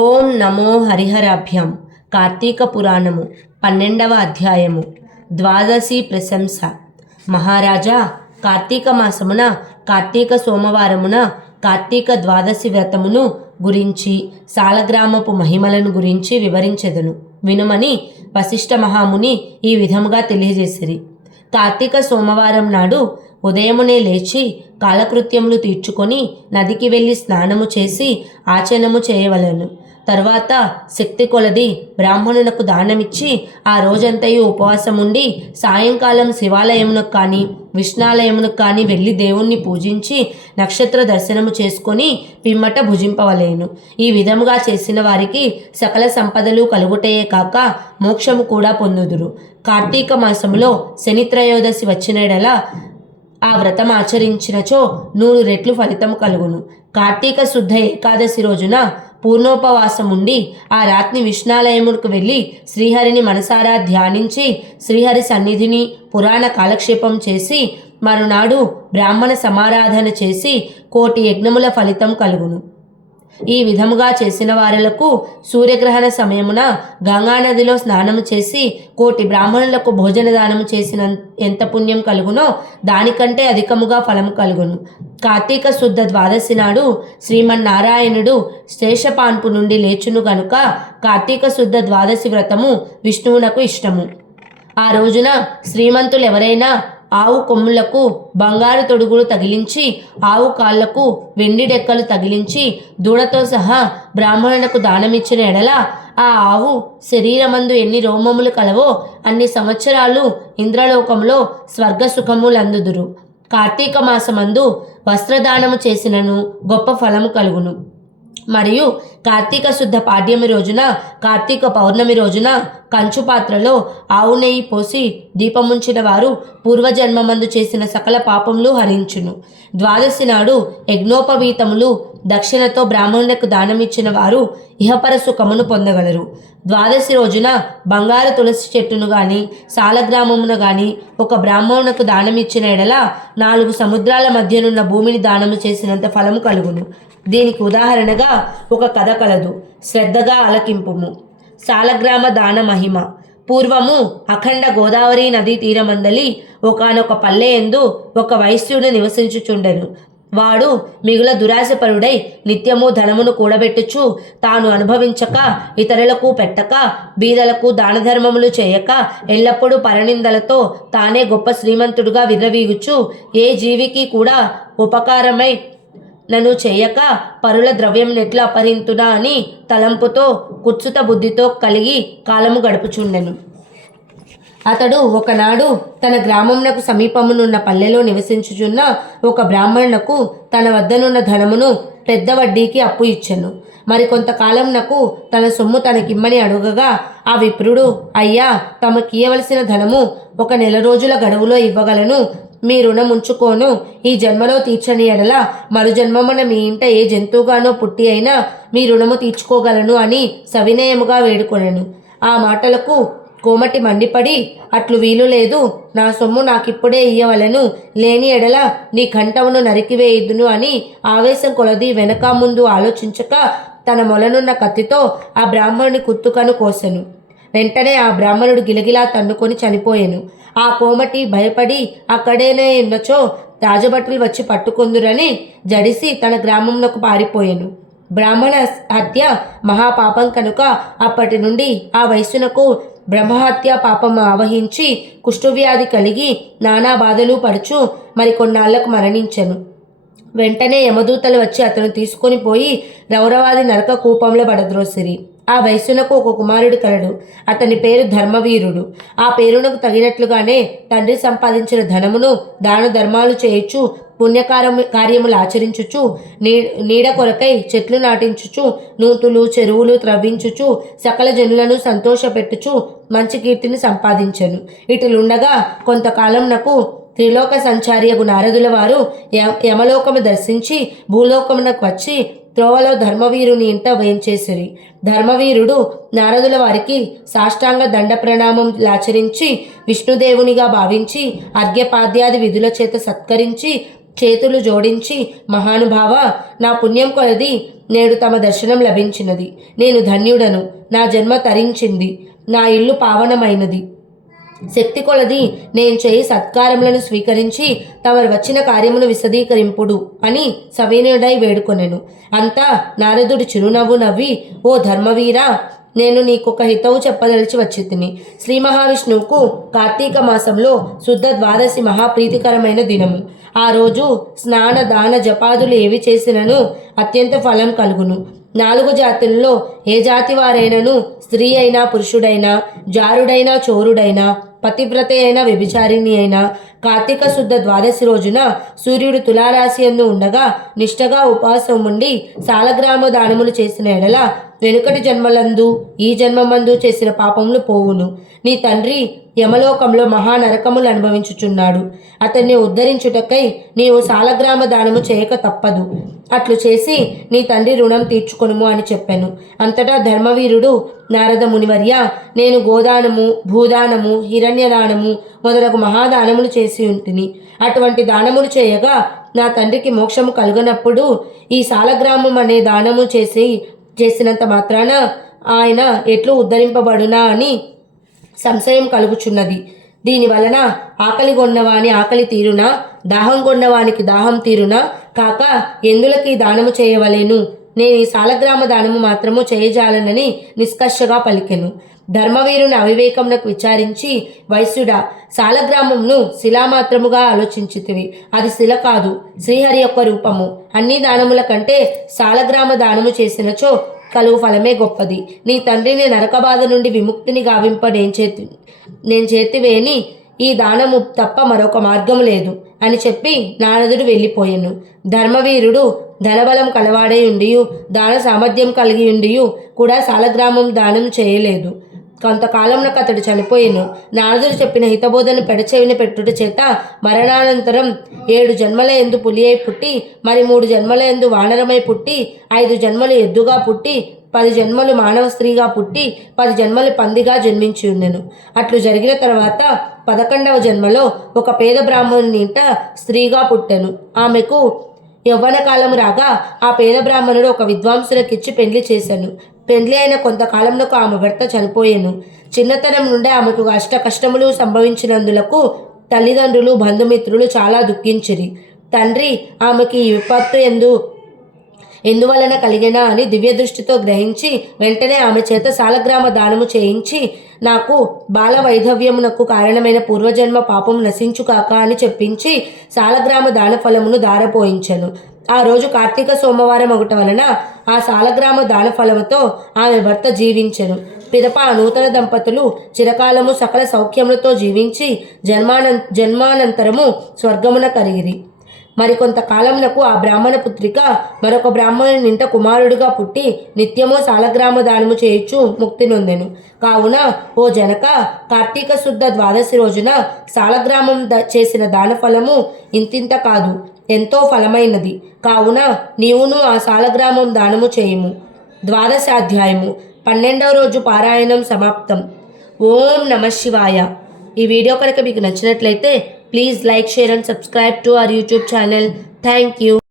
ఓం నమో హరిహరాభ్యాం. కార్తీక పురాణము పన్నెండవ అధ్యాయము. ద్వాదశి ప్రశంస. మహారాజా కార్తీక మాసమున కార్తీక సోమవారమున కార్తీక ద్వాదశి వ్రతమును గురించి సాలగ్రామపు మహిమలను గురించి వివరించెదను. వినుమని వశిష్ఠ మహాముని ఈ విధముగా తెలియజేసిరి. కార్తీక సోమవారం నాడు ఉదయమునే లేచి కాలకృత్యములు తీర్చుకొని నదికి వెళ్ళి స్నానము చేసి ఆచరణము చేయవలెను. తర్వాత శక్తి కొలది బ్రాహ్మణునకు దానమిచ్చి ఆ రోజంతయు ఉపవాసం ఉండి సాయంకాలం శివాలయమునకు కానీ విష్ణాలయమునకు కానీ వెళ్ళి దేవుణ్ణి పూజించి నక్షత్ర దర్శనము చేసుకొని పిమ్మట భుజింపవలేను. ఈ విధముగా చేసిన వారికి సకల సంపదలు కలుగుటయే కాక మోక్షము కూడా పొందుదురు. కార్తీక మాసములో శనిత్రయోదశి వచ్చినడలా ఆ వ్రతం ఆచరించినచో నూరు రెట్లు ఫలితం కలుగును. కార్తీక శుద్ధ ఏకాదశి రోజున పూర్ణోపవాసం ఉండి ఆ రాత్రి విష్ణాలయముకు వెళ్ళి శ్రీహరిని మనసారా ధ్యానించి శ్రీహరి సన్నిధిని పురాణ కాలక్షేపం చేసి మరునాడు బ్రాహ్మణ సమారాధన చేసి కోటి యజ్ఞముల ఫలితం కలుగును. ఈ విధముగా చేసిన వారులకు సూర్యగ్రహణ సమయమున గంగానదిలో స్నానము చేసి కోటి బ్రాహ్మణులకు భోజన దానము చేసిన ఎంత పుణ్యం కలుగునో దానికంటే అధికముగా ఫలము కలుగును. కార్తీక శుద్ధ ద్వాదశి నాడు శ్రీమన్నారాయణుడు శేషపాన్పు నుండి లేచును గనుక కార్తీక శుద్ధ ద్వాదశి వ్రతము విష్ణువునకు ఇష్టము. ఆ రోజున శ్రీమంతులు ఎవరైనా ఆవు కొమ్ములకు బంగారు తొడుగులు తగిలించి ఆవు కాళ్ళకు వెండి డెక్కలు తగిలించి దూడతో సహా బ్రాహ్మణులకు దానమిచ్చిన ఎడల ఆ ఆవు శరీరమందు ఎన్ని రోమములు కలవో అన్ని సంవత్సరాలు ఇంద్రలోకంలో స్వర్గసుఖములందుదురు. కార్తీక మాసమందు వస్త్రదానము చేసినను గొప్ప ఫలము కలుగును. మరియు కార్తీక శుద్ధ పాడ్యమి రోజున కార్తీక పౌర్ణమి రోజున కంచు పాత్రలో ఆవు నెయ్యి పోసి దీపముంచిన వారు పూర్వజన్మమందు చేసిన సకల పాపములు హరించును. ద్వాదశి నాడు యజ్ఞోపవీతములు దక్షిణతో బ్రాహ్మణులకు దానమిచ్చిన వారు ఇహపర సుఖమును పొందగలరు. ద్వాదశి రోజున బంగారు తులసి చెట్టును గాని సాలగ్రామమును గాని ఒక బ్రాహ్మణునకు దానమిచ్చిన ఎడల నాలుగు సముద్రాల మధ్యనున్న భూమిని దానము చేసినంత ఫలము కలుగును. దీనికి ఉదాహరణగా ఒక కథ కలదు శ్రద్ధగా ఆలకింపుము. సాలగ్రామ దాన మహిమ. పూర్వము అఖండ గోదావరి నదీ తీరమందలి ఒకనొక పల్లె ఎందు ఒక వైశ్యుడు నివసించుచుండెను. వాడు మిగుల దురాశపరుడై నిత్యము ధనమును కూడబెట్టుచు తాను అనుభవించక ఇతరులకు పెట్టక బీదలకు దానధర్మములు చేయక ఎల్లప్పుడూ పరనిందలతో తానే గొప్ప శ్రీమంతుడుగా విర్రవీగుచు ఏ జీవికి కూడా ఉపకారమై నన్ను చేయక పరుల ద్రవ్యం నెట్లా అపహరింతునా అని తలంపుతో కుత్సుత బుద్ధితో కలిగి కాలము గడుపుచుండెను. అతడు ఒకనాడు తన గ్రామంనకు సమీపమునున్న పల్లెలో నివసించుచున్న ఒక బ్రాహ్మణునకు తన వద్దనున్న ధనమును పెద్ద వడ్డీకి అప్పు ఇచ్చెను. మరి కొంతకాలంనకు తన సొమ్ము తనకిమ్మని అడుగగా ఆ విప్రుడు అయ్యా తమకియవలసిన ధనము ఒక నెల రోజుల గడువులో ఇవ్వగలను. మీ రుణం ఉంచుకోను. ఈ జన్మలో తీర్చని ఎడల మరు జన్మమున మీ ఇంట ఏ జంతువుగానో పుట్టి అయినా మీ రుణము తీర్చుకోగలను అని సవినయముగా వేడుకొనెను. ఆ మాటలకు కోమటి మండిపడి అట్లు వీలు లేదు. నా సొమ్ము నాకిప్పుడే ఇయ్యవలను. లేని ఎడల నీ కంఠమును నరికివేయుదును అని ఆవేశం కొలది వెనక ముందు ఆలోచించక తన మొలనున్న కత్తితో ఆ బ్రాహ్మణుని కుత్తుకను కోసెను. వెంటనే ఆ బ్రాహ్మణుడు గిలగిలా తన్నుకొని చనిపోయాను. ఆ కోమటి భయపడి అక్కడేనే ఎన్నచో రాజభటులు వచ్చి పట్టుకుందురని జడిసి తన గ్రామంలోకి పారిపోయాను బ్రాహ్మణ హత్య మహాపాపం కనుక అప్పటి నుండి ఆ వయస్సునకు బ్రహ్మహత్య పాపం ఆవహించి కుష్ఠవ్యాధి కలిగి నానా బాధలు పడుచు మరికొన్నాళ్ళకు మరణించను. మరణించెను వెంటనే యమదూతలు వచ్చి అతను తీసుకొని పోయి రౌరవాది నరక కూపంలో పడద్రోసిరి. ఆ వయస్సునకు ఒక కుమారుడు కలడు. అతని పేరు ధర్మవీరుడు. ఆ పేరునకు తగినట్లుగానే తండ్రి సంపాదించిన ధనమును దాన ధర్మాలు చేయొచ్చు పుణ్యకార్యము కార్యములు ఆచరించుచు నీ నీడ కొరకై చెట్లు నాటించుచు నూతులు చెరువులు త్రవ్వించుచు సకల జనులను సంతోషపెట్టుచు మంచి కీర్తిని సంపాదించను. ఇటులుండగా కొంతకాలం నాకు త్రిలోక సంచారియగు నారదుల వారు య- యమలోకము దర్శించి భూలోకమునకు వచ్చి త్రోవలో ధర్మవీరుని ఇంట వేయించేసిరి ధర్మవీరుడు నారదుల వారికి సాష్టాంగ దండ ప్రణామం లాచరించి విష్ణుదేవునిగా భావించి అర్ఘ్యపాద్యాది విధుల చేత సత్కరించి చేతులు జోడించి మహానుభావ నా పుణ్యం కొలది నేడు తమ దర్శనం లభించినది. నేను ధన్యుడను. నా జన్మ తరించింది. నా ఇల్లు పావనమైనది. శక్తి కొలది నేను చేయి సత్కారములను స్వీకరించి తమరు వచ్చిన కార్యమును విశదీకరింపుడు అని సవినుడై వేడుకొనెను. అంతా నారదుడు చిరునవ్వు నవ్వి ఓ ధర్మవీరా నేను నీకొక హితవు చెప్పదలిచి వచ్చి తిని శ్రీ మహావిష్ణువుకు కార్తీక మాసంలో శుద్ధ ద్వాదశి మహాప్రీతికరమైన దినము. ఆ రోజు స్నాన దాన జపాదులు ఏవి చేసినను అత్యంత ఫలం కలుగును. నాలుగు జాతుల్లో ఏ జాతి వారైనను స్త్రీ అయినా పురుషుడైనా జారుడైనా చోరుడైనా పతివ్రత అయిన వ్యభిచారిణి అయిన కార్తీక శుద్ధ ద్వాదశి రోజున సూర్యుడు తులారాశి ఎందు ఉండగా నిష్టగా ఉపవాసం ఉండి సాలగ్రామ దానములు చేసిన ఎడల వెనుకటి జన్మలందు ఈ జన్మమందు చేసిన పాపములు పోవును. నీ తండ్రి యమలోకంలో మహానరకములు అనుభవించుచున్నాడు. అతన్ని ఉద్ధరించుటకై నీవు సాలగ్రామ దానము చేయక తప్పదు. అట్లు చేసి నీ తండ్రి రుణం తీర్చుకొనుము అని చెప్పాను. అంతటా ధర్మవీరుడు నారద మునివర్య నేను గోదానము భూదానము హిరణ్యదానము మొదలగు మహాదానములు చేసి ఉంటిని. అటువంటి దానములు చేయగా నా తండ్రికి మోక్షము కలుగనప్పుడు ఈ సాలగ్రామం అనే దానము చేసి చేసినంత మాత్రాన ఆయన ఎట్లు ఉద్ధరింపబడునా అని సంశయం కలుగుచున్నది. దీని వలన ఆకలి కొన్నవాని ఆకలి తీరున? దాహం కొన్నవానికి దాహం తీరున? కాక ఎందులకి దానము చేయవలేను? నేను ఈ సాలగ్రామ దానము మాత్రము చేయజాలనని నిష్కర్షగా పలికెను. ధర్మవీరుని అవివేకమునకు విచారించి వైశ్యుడా సాలగ్రామంను శిలామాత్రముగా ఆలోచించితివి. అది శిల కాదు శ్రీహరి యొక్క రూపము. అన్ని దానముల కంటే సాలగ్రామ దానము చేసినచో కలుగు ఫలమే గొప్పది. నీ తండ్రిని నరక బాధ నుండి విముక్తిని గావింప నేను చేతి నేను చేతివేని ఈ దానము తప్ప మరొక మార్గం లేదు అని చెప్పి నారదుడు వెళ్ళిపోయాను. ధర్మవీరుడు ధనబలం కలవాడై ఉండియు దాన సామర్థ్యం కలిగి ఉండియు కూడా సాలగ్రామం దానం చేయలేదు. కొంతకాలంలో అతడు చనిపోయాను. నారదుడు చెప్పిన హితబోధను పెడచెవిన పెట్టుట చేత మరణానంతరం ఏడు జన్మల ఎందు పులి అయి పుట్టి మరి మూడు జన్మల ఎందు వానరమై పుట్టి ఐదు జన్మలు ఎద్దుగా పుట్టి పది జన్మలు మానవ స్త్రీగా పుట్టి పది జన్మలు పందిగా జన్మించి ఉండెను అట్లు జరిగిన తర్వాత పదకొండవ జన్మలో ఒక పేద బ్రాహ్మణుని ఇంట స్త్రీగా పుట్టెను. ఆమెకు యవ్వన కాలం రాగా ఆ పేద బ్రాహ్మణుడు ఒక విద్వాంసులకిచ్చి పెండ్లి చేశాను పెండ్లి అయిన కొంతకాలంలో ఆమె భర్త చనిపోయాను. చిన్నతనం నుండి ఆమెకు అష్ట కష్టములు సంభవించినందులకు తల్లిదండ్రులు బంధుమిత్రులు చాలా దుఃఖించిరి. తండ్రి ఆమెకి ఈ విపత్తు ఎందు ఎందువలన కలిగినా అని దివ్య దృష్టితో గ్రహించి వెంటనే ఆమె చేత సాలగ్రామ దానము చేయించి నాకు బాల వైధవ్యమునకు కారణమైన పూర్వజన్మ పాపం నశించుకాక అని చెప్పించి సాలగ్రామ దాన ఫలమును దారపోయించను ఆ రోజు కార్తీక సోమవారం ఒకటి వలన ఆ సాలగ్రామ దాన ఫలముతో ఆమె భర్త జీవించెను. పిదప ఆ నూతన దంపతులు చిరకాలము సకల సౌఖ్యములతో జీవించి జన్మాన జన్మానంతరము స్వర్గమున కరిగిరి మరికొంత కాలమునకు ఆ బ్రాహ్మణ పుత్రిక మరొక బ్రాహ్మణుని ఇంట కుమారుడిగా పుట్టి నిత్యము సాలగ్రామ దానము చేయొచ్చు ముక్తి నొందెను. కావున ఓ జనక కార్తీక శుద్ధ ద్వాదశి రోజున సాలగ్రామం ద- చేసిన దాన ఫలము ఇంతింత కాదు. ఎంతో ఫలమైనది. కావున నీవును ఆ సాలగ్రామం దానము చేయము. ద్వాదశాధ్యాయము. పన్నెండవ రోజు పారాయణం సమాప్తం. ఓం నమ శివాయ. ఈ వీడియో కనుక మీకు నచ్చినట్లయితే please like share and subscribe to our YouTube channel. Thank you.